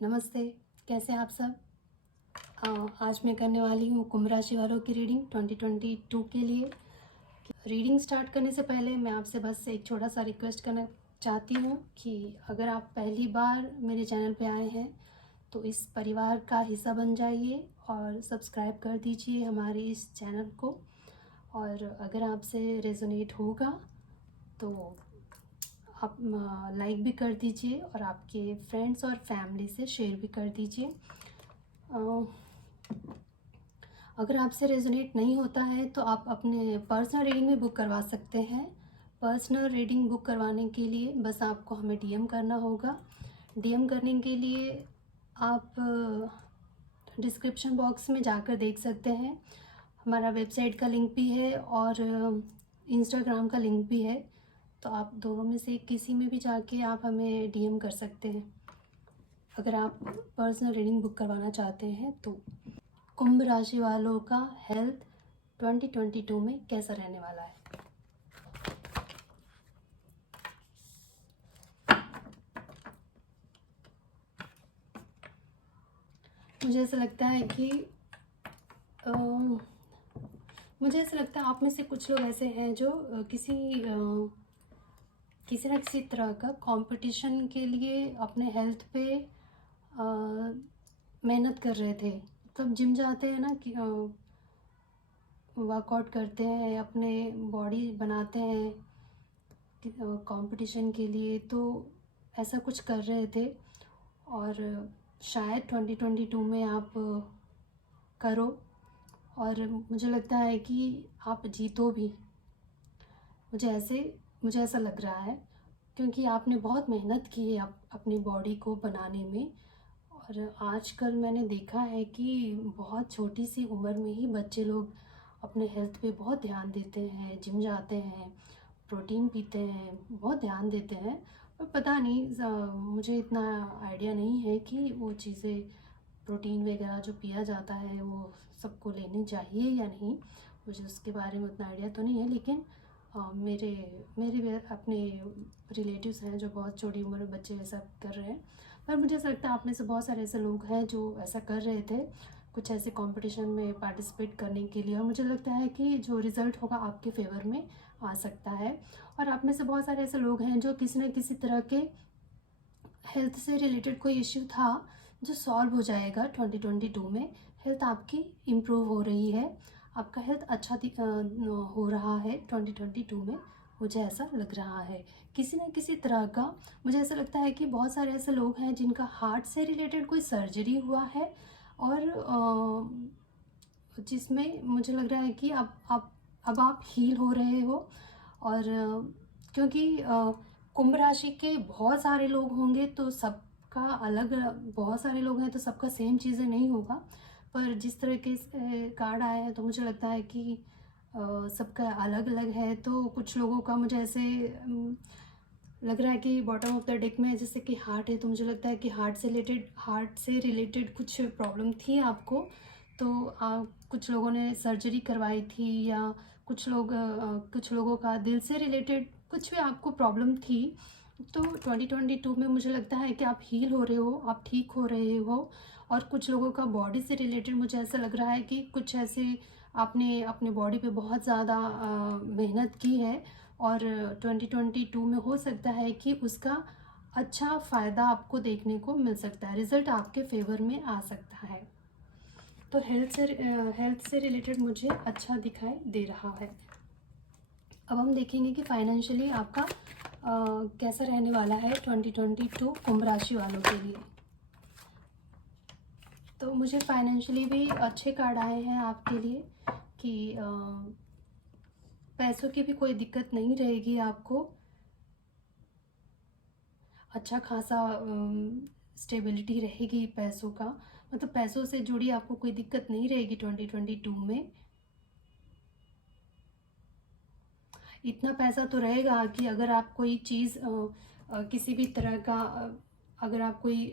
नमस्ते, कैसे हैं आप सब। आज मैं करने वाली हूँ कुंभ राशि वालों की रीडिंग 2022 के लिए। रीडिंग स्टार्ट करने से पहले मैं आपसे बस एक छोटा सा रिक्वेस्ट करना चाहती हूँ कि अगर आप पहली बार मेरे चैनल पे आए हैं तो इस परिवार का हिस्सा बन जाइए और सब्सक्राइब कर दीजिए हमारे इस चैनल को। और अगर आपसे रेजोनेट होगा तो आप लाइक भी कर दीजिए और आपके फ्रेंड्स और फैमिली से शेयर भी कर दीजिए। अगर आपसे रेजोनेट नहीं होता है तो आप अपने पर्सनल रीडिंग भी बुक करवा सकते हैं। पर्सनल रीडिंग बुक करवाने के लिए बस आपको हमें डीएम करना होगा। डीएम करने के लिए आप डिस्क्रिप्शन बॉक्स में जाकर देख सकते हैं, हमारा वेबसाइट का लिंक भी है और इंस्टाग्राम का लिंक भी है। तो आप दोनों में से किसी में भी जाके आप हमें डीएम कर सकते हैं अगर आप पर्सनल रीडिंग बुक करवाना चाहते हैं। तो कुंभ राशि वालों का हेल्थ 2022 में कैसा रहने वाला है। मुझे ऐसा लगता है कि मुझे ऐसा लगता है आप में से कुछ लोग ऐसे हैं जो किसी न किसी तरह का कंपटीशन के लिए अपने हेल्थ पे मेहनत कर रहे थे। तब जिम जाते हैं ना कि वर्कआउट करते हैं, अपने बॉडी बनाते हैं कंपटीशन के लिए, तो ऐसा कुछ कर रहे थे। और शायद 2022 में आप करो और मुझे लगता है कि आप जीतो भी। मुझे ऐसा लग रहा है क्योंकि आपने बहुत मेहनत की है अपनी बॉडी को बनाने में। और आजकल मैंने देखा है कि बहुत छोटी सी उम्र में ही बच्चे लोग अपने हेल्थ पे बहुत ध्यान देते हैं, जिम जाते हैं, प्रोटीन पीते हैं, बहुत ध्यान देते हैं। पर पता नहीं, मुझे इतना आइडिया नहीं है कि वो चीज़ें, प्रोटीन वगैरह जो पिया जाता है वो सबको लेनी चाहिए या नहीं। मुझे उसके बारे में उतना आइडिया तो नहीं है, लेकिन मेरे मेरे अपने रिलेटिव्स हैं जो बहुत छोटी उम्र में बच्चे ऐसा कर रहे हैं। पर मुझे ऐसा लगता है आप में से बहुत सारे ऐसे लोग हैं जो ऐसा कर रहे थे कुछ ऐसे कंपटीशन में पार्टिसिपेट करने के लिए, और मुझे लगता है कि जो रिज़ल्ट होगा आपके फेवर में आ सकता है। और आप में से बहुत सारे ऐसे लोग हैं जो किसी न किसी तरह के हेल्थ से रिलेटेड कोई इश्यू था जो सॉल्व हो जाएगा 2022 में। हेल्थ आपकी इम्प्रूव हो रही है, आपका हेल्थ अच्छा हो रहा है 2022 में, मुझे ऐसा लग रहा है किसी न किसी तरह का। मुझे ऐसा लगता है कि बहुत सारे ऐसे लोग हैं जिनका हार्ट से रिलेटेड कोई सर्जरी हुआ है और जिसमें मुझे लग रहा है कि अब आप हील हो रहे हो। और क्योंकि कुंभ राशि के बहुत सारे लोग होंगे तो सबका अलग, बहुत सारे लोग हैं तो सबका सेम चीज़ें नहीं होगा। पर जिस तरह के कार्ड आए हैं तो मुझे लगता है कि सबका अलग अलग है। तो कुछ लोगों का मुझे ऐसे लग रहा है कि बॉटम ऑफ द डेक में जैसे कि हार्ट है, तो मुझे लगता है कि हार्ट से रिलेटेड कुछ प्रॉब्लम थी आपको। तो कुछ लोगों ने सर्जरी करवाई थी, या कुछ लोगों का दिल से रिलेटेड कुछ भी आपको प्रॉब्लम थी। तो 2022 में मुझे लगता है कि आप हील हो रहे हो, आप ठीक हो रहे हो। और कुछ लोगों का बॉडी से रिलेटेड मुझे ऐसा लग रहा है कि कुछ ऐसे आपने अपने बॉडी पे बहुत ज़्यादा मेहनत की है और 2022 में हो सकता है कि उसका अच्छा फ़ायदा आपको देखने को मिल सकता है, रिज़ल्ट आपके फेवर में आ सकता है। तो हेल्थ से रिलेटेड मुझे अच्छा दिखाई दे रहा है। अब हम देखेंगे कि फाइनेंशियली आपका कैसा रहने वाला है 2022 कुंभ राशि वालों के लिए। तो मुझे फाइनेंशियली भी अच्छे कार्ड आए हैं आपके लिए कि पैसों की भी कोई दिक्कत नहीं रहेगी आपको। अच्छा खासा स्टेबिलिटी रहेगी पैसों का, मतलब पैसों से जुड़ी आपको कोई दिक्कत नहीं रहेगी 2022 में। इतना पैसा तो रहेगा कि अगर आप कोई चीज़ किसी भी तरह का अगर आप कोई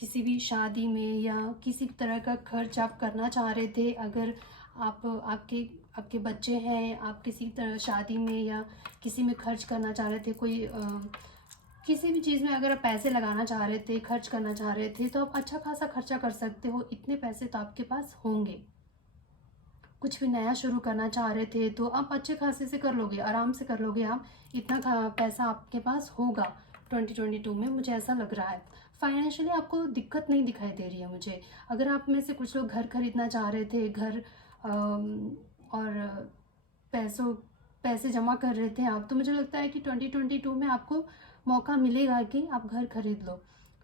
किसी भी शादी में या किसी तरह का खर्च आप करना चाह रहे थे, अगर आपके बच्चे हैं, आप किसी तरह शादी में या किसी में खर्च करना चाह रहे थे, कोई किसी भी चीज़ में अगर आप पैसे लगाना चाह रहे थे, खर्च करना चाह रहे थे, तो आप अच्छा खासा खर्चा कर सकते हो, इतने पैसे तो आपके पास होंगे। कुछ भी नया शुरू करना चाह रहे थे तो आप अच्छे खासे से कर लोगे, आराम से कर लोगे आप, इतना पैसा आपके पास होगा 2022 में, मुझे ऐसा लग रहा है। फाइनेंशियली आपको दिक्कत नहीं दिखाई दे रही है मुझे। अगर आप में से कुछ लोग घर खरीदना चाह रहे थे, घर और पैसों पैसे जमा कर रहे थे आप, तो मुझे लगता है कि 2022 में आपको मौका मिलेगा कि आप घर खरीद लो,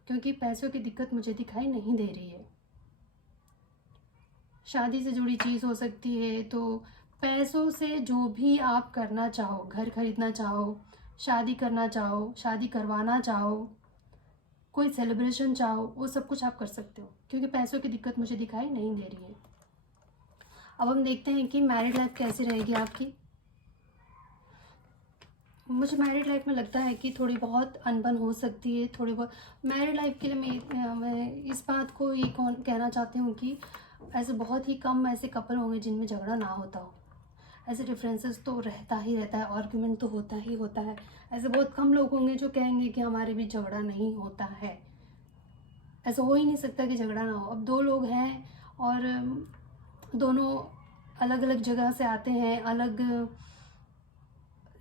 क्योंकि पैसों की दिक्कत मुझे दिखाई नहीं दे रही है। शादी से जुड़ी चीज़ हो सकती है, तो पैसों से जो भी आप करना चाहो, घर खरीदना चाहो, शादी करना चाहो, शादी करवाना चाहो, कोई सेलिब्रेशन चाहो, वो सब कुछ आप कर सकते हो, क्योंकि पैसों की दिक्कत मुझे दिखाई नहीं दे रही है। अब हम देखते हैं कि मैरिड लाइफ कैसी रहेगी आपकी। मुझे मैरिड लाइफ में लगता है कि थोड़ी बहुत अनबन हो सकती है, थोड़ी बहुत। मैरिड लाइफ के लिए मैं इस बात को ये कहना चाहती हूँ कि ऐसे बहुत ही कम ऐसे कपल होंगे जिनमें झगड़ा ना होता हो। ऐसे डिफरेंसेस तो रहता ही रहता है, आर्ग्यूमेंट तो होता ही होता है। ऐसे बहुत कम लोग होंगे जो कहेंगे कि हमारे बीच झगड़ा नहीं होता है। ऐसा हो ही नहीं सकता कि झगड़ा ना हो। अब दो लोग हैं और दोनों अलग अलग जगह से आते हैं, अलग,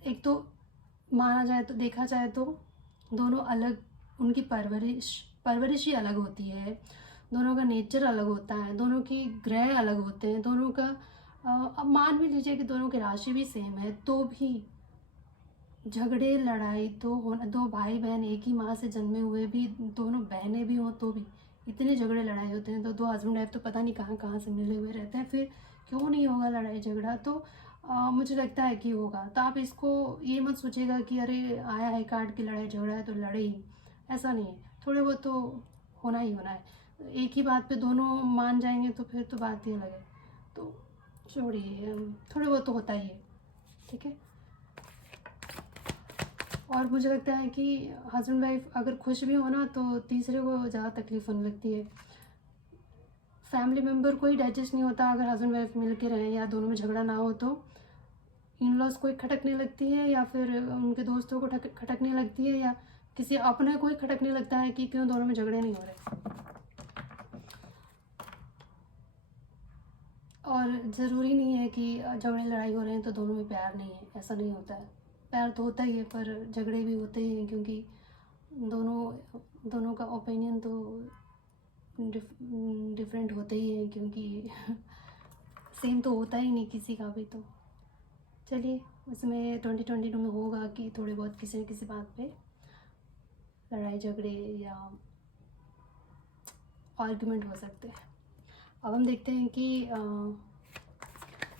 एक तो माना जाए तो, देखा जाए तो दोनों अलग, उनकी परवरिश ही अलग होती है, दोनों का नेचर अलग होता है, दोनों की ग्रह अलग होते हैं, दोनों का अब मान भी लीजिए कि दोनों की राशि भी सेम है, तो भी झगड़े लड़ाई तो होना। दो भाई बहन एक ही माँ से जन्मे हुए भी, दोनों बहनें भी हों तो भी इतने झगड़े लड़ाई होते हैं। तो दो हस्बैंड वाइफ तो पता नहीं कहाँ कहाँ से मिले हुए रहते हैं, फिर क्यों नहीं होगा लड़ाई झगड़ा। तो मुझे लगता है कि होगा। तो आप इसको ये मत सोचिएगा कि अरे आया है कार्ड की लड़ाई झगड़ा है तो लड़े ही, ऐसा नहीं है। थोड़े बहुत तो होना ही होना है। एक ही बात पे दोनों मान जाएंगे तो फिर तो बात ही अलग है। तो छोड़िए, थोड़े बहुत तो होता ही है, ठीक है। और मुझे लगता है कि हस्बैंड वाइफ अगर खुश भी हो ना, तो तीसरे को ज़्यादा तकलीफ होने लगती है। फैमिली मेम्बर को ही डाइजेस्ट नहीं होता अगर हस्बैंड वाइफ मिल के रहें या दोनों में झगड़ा ना हो। तो इन लॉज को ही खटकने लगती है, या फिर उनके दोस्तों को खटकने लगती है, या किसी अपने को ही खटकने लगता है कि क्यों दोनों में झगड़े नहीं हो रहे। और ज़रूरी नहीं है कि झगड़े लड़ाई हो रहे हैं तो दोनों में प्यार नहीं है, ऐसा नहीं होता है। प्यार तो होता ही है, पर झगड़े भी होते ही हैं, क्योंकि दोनों का ओपिनियन तो डिफरेंट होते ही हैं, क्योंकि सेम तो होता ही नहीं किसी का भी। तो चलिए, उसमें 2022 में होगा कि थोड़े बहुत किसी न किसी बात पे लड़ाई झगड़े या आर्गुमेंट हो सकते हैं। अब हम देखते हैं कि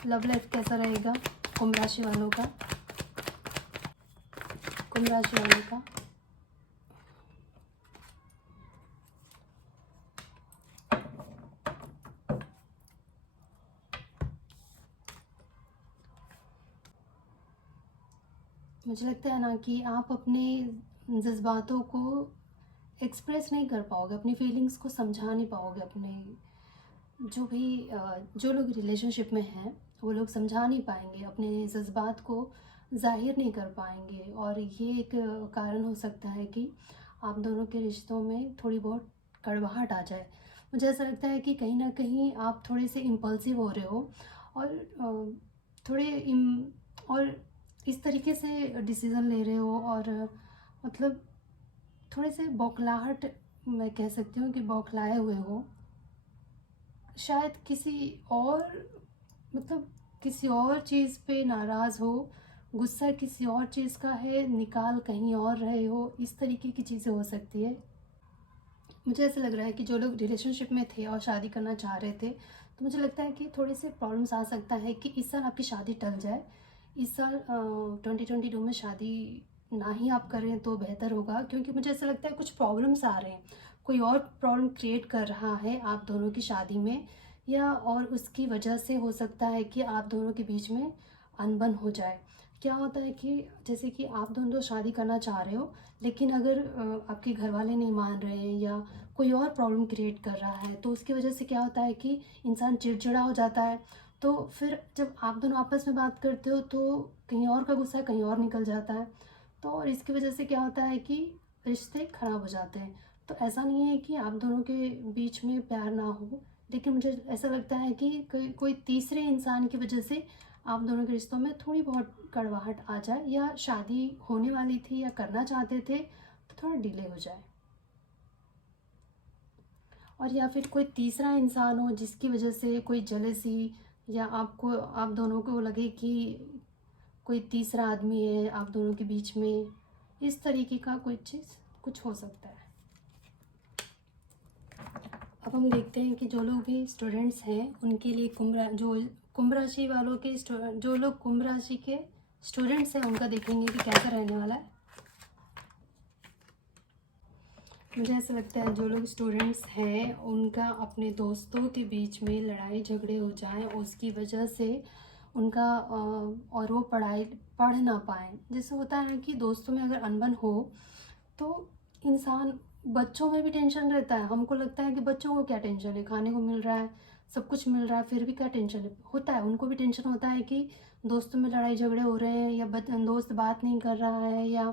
लव लाइफ कैसा रहेगा कुंभ राशि वालों का। कुंभ राशि वालों का मुझे लगता है ना कि आप अपने जज्बातों को एक्सप्रेस नहीं कर पाओगे, अपनी फीलिंग्स को समझा नहीं पाओगे। अपने जो लोग रिलेशनशिप में हैं वो लोग समझा नहीं पाएंगे, अपने जज्बात को जाहिर नहीं कर पाएंगे। और ये एक कारण हो सकता है कि आप दोनों के रिश्तों में थोड़ी बहुत कड़वाहट आ जाए। मुझे ऐसा लगता है कि कहीं ना कहीं आप थोड़े से इम्पल्सिव हो रहे हो, और और इस तरीके से डिसीज़न ले रहे हो, और मतलब थोड़े से बौखलाहट, मैं कह सकती हूँ कि बौखलाए हुए हो। शायद किसी और चीज़ पे नाराज़ हो, गुस्सा किसी और चीज़ का है, निकाल कहीं और रहे हो, इस तरीके की चीज़ें हो सकती है। मुझे ऐसा लग रहा है कि जो लोग रिलेशनशिप में थे और शादी करना चाह रहे थे, तो मुझे लगता है कि थोड़े से प्रॉब्लम्स आ सकता है कि इस साल आपकी शादी टल जाए। इस साल 2022 में शादी ना ही आप करें तो बेहतर होगा, क्योंकि मुझे ऐसा लगता है कुछ प्रॉब्लम्स आ रहे हैं, कोई और प्रॉब्लम क्रिएट कर रहा है आप दोनों की शादी में, या और उसकी वजह से हो सकता है कि आप दोनों के बीच में अनबन हो जाए। क्या होता है कि जैसे कि आप दोनों तो शादी करना चाह रहे हो, लेकिन अगर आपके घर वाले नहीं मान रहे हैं या कोई और प्रॉब्लम क्रिएट कर रहा है, तो उसकी वजह से क्या होता है कि इंसान चिड़चिड़ा हो जाता है। तो फिर जब आप दोनों आपस में बात करते हो तो कहीं और का गुस्सा कहीं और निकल जाता है। तो और इसकी वजह से क्या होता है कि रिश्ते ख़राब हो जाते हैं। तो ऐसा नहीं है कि आप दोनों के बीच में प्यार ना हो, लेकिन मुझे ऐसा लगता है कि कोई तीसरे इंसान की वजह से आप दोनों के रिश्तों में थोड़ी बहुत कड़वाहट आ जाए, या शादी होने वाली थी या करना चाहते थे तो थोड़ा डिले हो जाए, और या फिर कोई तीसरा इंसान हो जिसकी वजह से कोई जेलसी, या आप दोनों को लगे कि कोई तीसरा आदमी है आप दोनों के बीच में, इस तरीके का कोई चीज़ कुछ हो सकता है। अब हम देखते हैं कि जो लोग भी स्टूडेंट्स हैं उनके लिए कुंभ राशि वालों के जो लोग कुंभ राशि के स्टूडेंट्स हैं उनका देखेंगे कि कैसा रहने वाला है। मुझे ऐसा लगता है जो लोग स्टूडेंट्स हैं उनका अपने दोस्तों के बीच में लड़ाई झगड़े हो जाएं, उसकी वजह से उनका और वो पढ़ ना पाएँ। जैसे होता है ना कि दोस्तों में अगर अनबन हो तो इंसान, बच्चों में भी टेंशन रहता है। हमको लगता है कि बच्चों को क्या टेंशन है, खाने को मिल रहा है, सब कुछ मिल रहा है, फिर भी क्या टेंशन है, होता है उनको भी टेंशन होता है कि दोस्तों में लड़ाई झगड़े हो रहे हैं, या दोस्त बात नहीं कर रहा है, या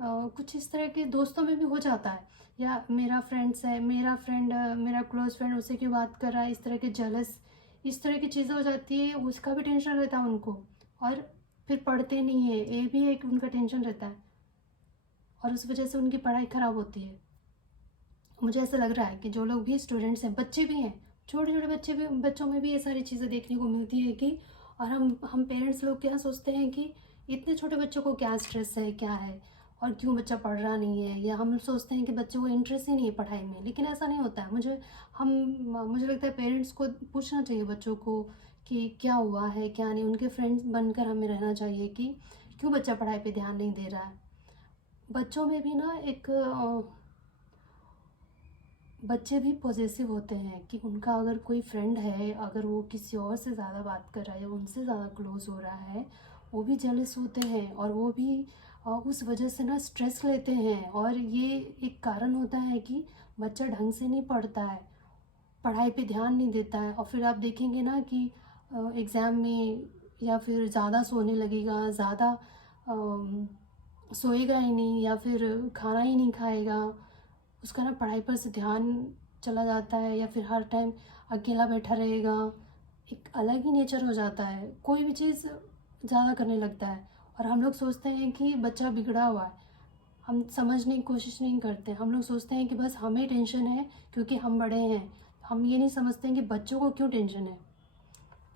कुछ इस तरह के दोस्तों में भी हो जाता है। या मेरा क्लोज फ्रेंड उससे क्यों बात कर रहा है, इस तरह के जेलस, इस तरह की चीज़ें हो जाती है, उसका भी टेंशन रहता है उनको, और फिर पढ़ते नहीं है, ये भी एक उनका टेंशन रहता है, और उस वजह से उनकी पढ़ाई ख़राब होती है। मुझे ऐसा लग रहा है कि जो लोग भी स्टूडेंट्स हैं, बच्चे भी हैं, छोटे छोटे बच्चों में भी ये सारी चीज़ें देखने को मिलती है कि, और हम पेरेंट्स लोग क्या सोचते हैं कि इतने छोटे बच्चों को क्या स्ट्रेस है, क्या है, और क्यों बच्चा पढ़ रहा नहीं है, या हम सोचते हैं कि बच्चे को इंटरेस्ट ही नहीं है पढ़ाई में, लेकिन ऐसा नहीं होता है। मुझे लगता है पेरेंट्स को पूछना चाहिए बच्चों को कि क्या हुआ है, क्या नहीं, उनके फ्रेंड्स बनकर हमें रहना चाहिए कि क्यों बच्चा पढ़ाई पे ध्यान नहीं दे रहा है। बच्चों में भी ना एक बच्चे भी पॉसेसिव होते हैं कि उनका अगर कोई फ्रेंड है, अगर वो किसी और से ज़्यादा बात कर रहा है, उनसे ज़्यादा क्लोज हो रहा है, वो भी जेलस होते हैं, और वो भी उस वजह से ना स्ट्रेस लेते हैं, और ये एक कारण होता है कि बच्चा ढंग से नहीं पढ़ता है, पढ़ाई पे ध्यान नहीं देता है, और फिर आप देखेंगे ना कि एग्ज़ाम में या फिर ज़्यादा सोने लगेगा, ज़्यादा सोएगा ही नहीं, या फिर खाना ही नहीं खाएगा, उसका ना पढ़ाई पर से ध्यान चला जाता है, या फिर हर टाइम अकेला बैठा रहेगा, एक अलग ही नेचर हो जाता है, कोई भी चीज़ ज़्यादा करने लगता है, और हम लोग सोचते हैं कि बच्चा बिगड़ा हुआ है, हम समझने की कोशिश नहीं करते, हम लोग सोचते हैं कि बस हमें टेंशन है क्योंकि हम बड़े हैं, हम ये नहीं समझते हैं कि बच्चों को क्यों टेंशन है।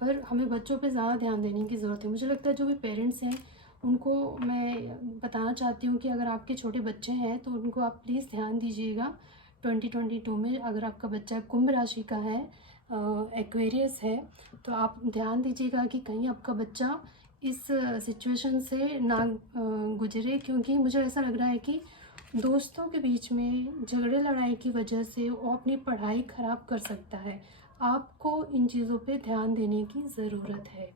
पर हमें बच्चों पे ज़्यादा ध्यान देने की ज़रूरत है। मुझे लगता है जो भी पेरेंट्स हैं उनको मैं बताना चाहती हूँ कि अगर आपके छोटे बच्चे हैं तो उनको आप प्लीज़ ध्यान दीजिएगा। 2022 में अगर आपका बच्चा कुंभ राशि का है, एक्वेरियस है, तो आप ध्यान दीजिएगा कि कहीं आपका बच्चा इस सिचुएशन से ना गुजरे, क्योंकि मुझे ऐसा लग रहा है कि दोस्तों के बीच में झगड़े लड़ाई की वजह से वो अपनी पढ़ाई ख़राब कर सकता है। आपको इन चीज़ों पे ध्यान देने की ज़रूरत है।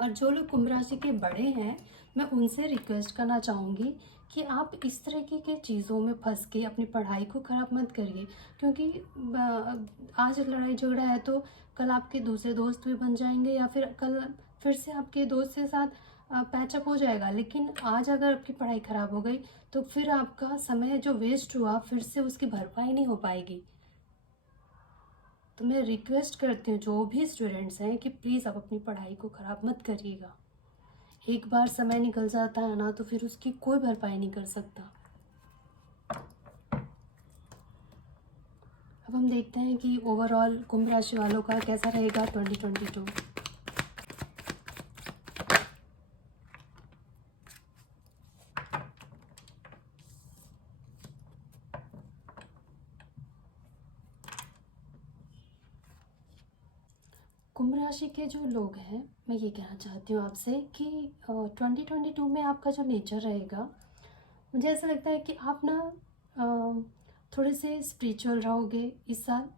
और जो लोग कुंभ राशि के बड़े हैं, मैं उनसे रिक्वेस्ट करना चाहूँगी कि आप इस तरीके के चीज़ों में फंस के अपनी पढ़ाई को ख़राब मत करिए, क्योंकि आज लड़ाई झगड़ा है तो कल आपके दूसरे दोस्त भी बन जाएंगे, या फिर कल फिर से आपके दोस्त के साथ पैचअप हो जाएगा, लेकिन आज अगर आपकी पढ़ाई ख़राब हो गई तो फिर आपका समय जो वेस्ट हुआ फिर से उसकी भरपाई नहीं हो पाएगी। तो मैं रिक्वेस्ट करती हूँ जो भी स्टूडेंट्स हैं कि प्लीज़ आप अपनी पढ़ाई को ख़राब मत करिएगा। एक बार समय निकल जाता है ना तो फिर उसकी कोई भरपाई नहीं कर सकता। अब हम देखते हैं कि ओवरऑल कुंभ राशि वालों का कैसा रहेगा 2022। कुंभ राशि के जो लोग हैं, मैं ये कहना चाहती हूँ आपसे कि 2022 में आपका जो नेचर रहेगा, मुझे ऐसा लगता है कि आप ना थोड़े से स्पिरिचुअल रहोगे इस साल।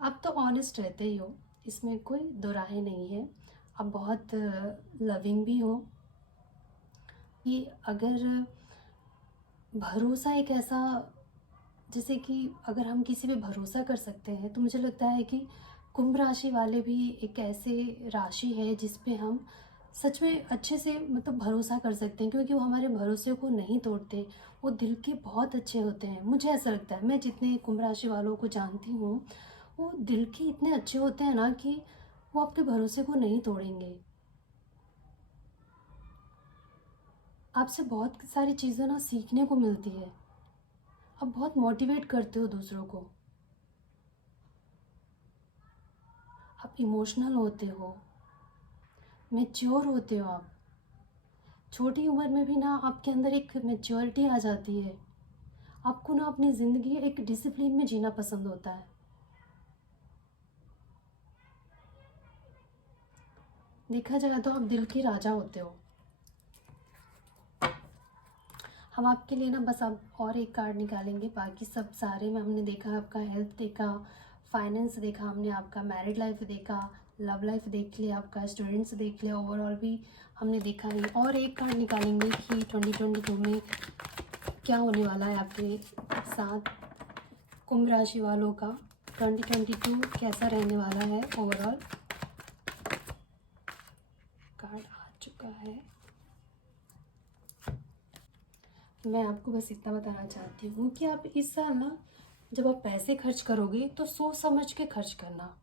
आप तो ऑनेस्ट रहते ही हो, इसमें कोई दो राहें नहीं है। आप बहुत लविंग भी हो। कि अगर भरोसा एक ऐसा, जैसे कि अगर हम किसी पे भरोसा कर सकते हैं तो मुझे लगता है कि कुंभ राशि वाले भी एक ऐसे राशि है जिस पे हम सच में अच्छे से मतलब भरोसा कर सकते हैं, क्योंकि वो हमारे भरोसे को नहीं तोड़ते। वो दिल के बहुत अच्छे होते हैं, मुझे ऐसा लगता है। मैं जितने कुंभ राशि वालों को जानती हूँ, वो दिल के इतने अच्छे होते हैं ना कि वो आपके भरोसे को नहीं तोड़ेंगे। आपसे बहुत सारी चीज़ें ना सीखने को मिलती है। आप बहुत मोटिवेट करते हो दूसरों को। आप इमोशनल होते हो, मैच्योर होते हो आप। छोटी उम्र में भी ना आपके अंदर एक मैच्योरिटी आ जाती है। आपको ना अपनी ज़िंदगी एक डिसिप्लिन में जीना पसंद होता है। देखा जाए तो आप दिल के राजा होते हो। हम आपके लिए ना बस अब और एक कार्ड निकालेंगे, बाकी सब सारे में हमने देखा, आपका हेल्थ देखा, फाइनेंस देखा हमने, आपका मैरिड लाइफ देखा, लव लाइफ देख लिया, आपका स्टूडेंट्स देख लिया, ओवरऑल भी हमने देखा ही। और एक कार्ड निकालेंगे कि 2022 में क्या होने वाला है आपके साथ, कुंभ राशि वालों का 2022 कैसा रहने वाला है ओवरऑल। कार्ड आ चुका है। मैं आपको बस इतना बताना चाहती हूँ कि आप इस साल ना, जब आप पैसे खर्च करोगे तो सोच समझ के खर्च करना।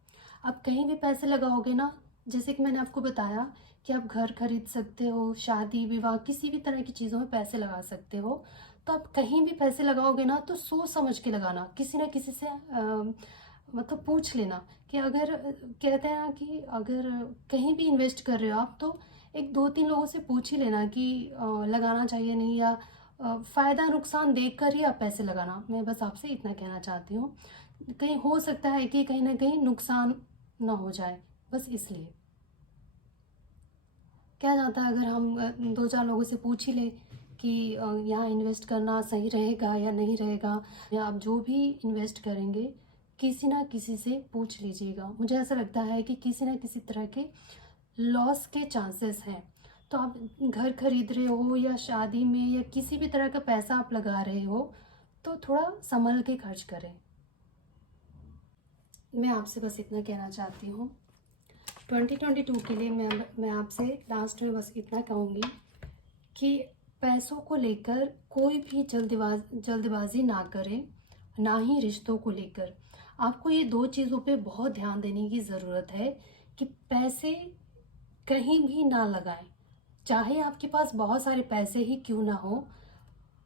आप कहीं भी पैसे लगाओगे ना, जैसे कि मैंने आपको बताया कि आप घर खरीद सकते हो, शादी विवाह किसी भी तरह की चीज़ों में पैसे लगा सकते हो। तो आप कहीं भी पैसे लगाओगे ना तो सोच समझ के लगाना, किसी ना किसी से मतलब पूछ लेना कि अगर कहते हैं ना कि अगर कहीं भी इन्वेस्ट कर रहे हो आप, तो एक दो तीन लोगों से पूछ ही लेना कि लगाना चाहिए नहीं, या फ़ायदा नुकसान देख कर ही आप पैसे लगाना। मैं बस आपसे इतना कहना चाहती हूँ। कहीं हो सकता है कि कहीं ना कहीं नुकसान ना हो जाए, बस इसलिए। क्या जाता है अगर हम दो चार लोगों से पूछ ही लें कि यहाँ इन्वेस्ट करना सही रहेगा या नहीं रहेगा, या आप जो भी इन्वेस्ट करेंगे किसी ना किसी से पूछ लीजिएगा। मुझे ऐसा लगता है कि किसी ना किसी तरह के लॉस के चांसेस हैं। तो आप घर खरीद रहे हो या शादी में या किसी भी तरह का पैसा आप लगा रहे हो, तो थोड़ा संभल के खर्च करें। मैं आपसे बस इतना कहना चाहती हूँ। 2022 के लिए मैं आपसे लास्ट में बस इतना कहूँगी कि पैसों को लेकर कोई भी जल्दबाजी ना करें, ना ही रिश्तों को लेकर। आपको ये दो चीज़ों पे बहुत ध्यान देने की ज़रूरत है कि पैसे कहीं भी ना लगाएं। चाहे आपके पास बहुत सारे पैसे ही क्यों ना हो,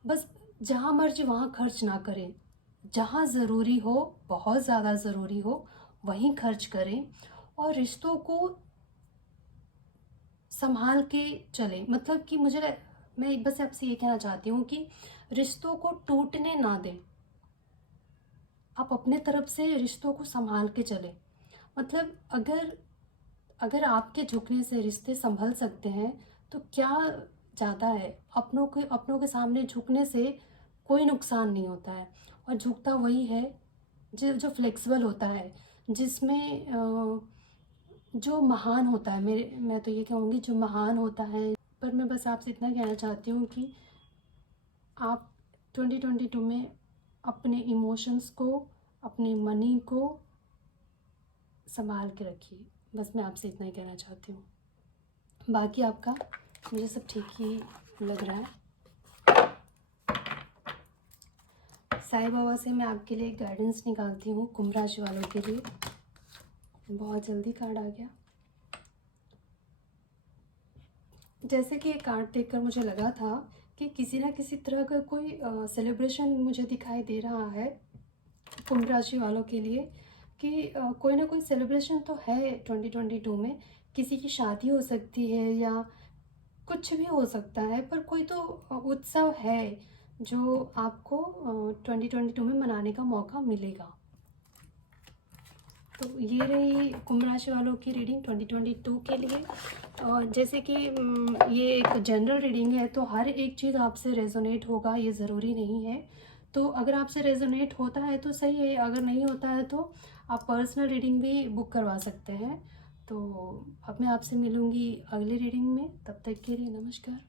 बस जहाँ मर्जी वहाँ खर्च ना करें। जहाँ ज़रूरी हो, बहुत ज़्यादा ज़रूरी हो, वहीं खर्च करें। और रिश्तों को संभाल के चलें। मतलब कि मैं बस आपसे ये कहना चाहती हूँ कि रिश्तों को टूटने ना दें। आप अपने तरफ से रिश्तों को संभाल के चलें। मतलब अगर अगर आपके झुकने से रिश्ते संभल सकते हैं, तो क्या ज़्यादा है। अपनों के सामने झुकने से कोई नुकसान नहीं होता है। और झुकता वही है जो फ्लेक्सिबल होता है, जिसमें जो महान होता है। मैं तो ये कहूँगी जो महान होता है। पर मैं बस आपसे इतना कहना चाहती हूँ कि आप 2022 में अपने इमोशंस को, अपने मनी को संभाल के रखिए। बस मैं आपसे इतना ही कहना चाहती हूँ। बाकी आपका मुझे सब ठीक ही लग रहा है। साईं बाबा से मैं आपके लिए गाइडेंस निकालती हूँ कुंभ राशि वालों के लिए। बहुत जल्दी कार्ड आ गया। जैसे कि ये कार्ड देखकर मुझे लगा था कि किसी ना किसी तरह का कोई सेलिब्रेशन मुझे दिखाई दे रहा है कुंभ राशि वालों के लिए, कि कोई ना कोई सेलिब्रेशन तो है 2022 में। किसी की शादी हो सकती है या कुछ भी हो सकता है, पर कोई तो उत्सव है जो आपको 2022 में मनाने का मौका मिलेगा। तो ये रही कुंभ राशि वालों की रीडिंग 2022 के लिए। और जैसे कि ये एक जनरल रीडिंग है, तो हर एक चीज़ आपसे रेजोनेट होगा ये ज़रूरी नहीं है। तो अगर आपसे रेजोनेट होता है तो सही है, अगर नहीं होता है तो आप पर्सनल रीडिंग भी बुक करवा सकते हैं। तो अब मैं आपसे मिलूँगी अगली रीडिंग में। तब तक के लिए नमस्कार।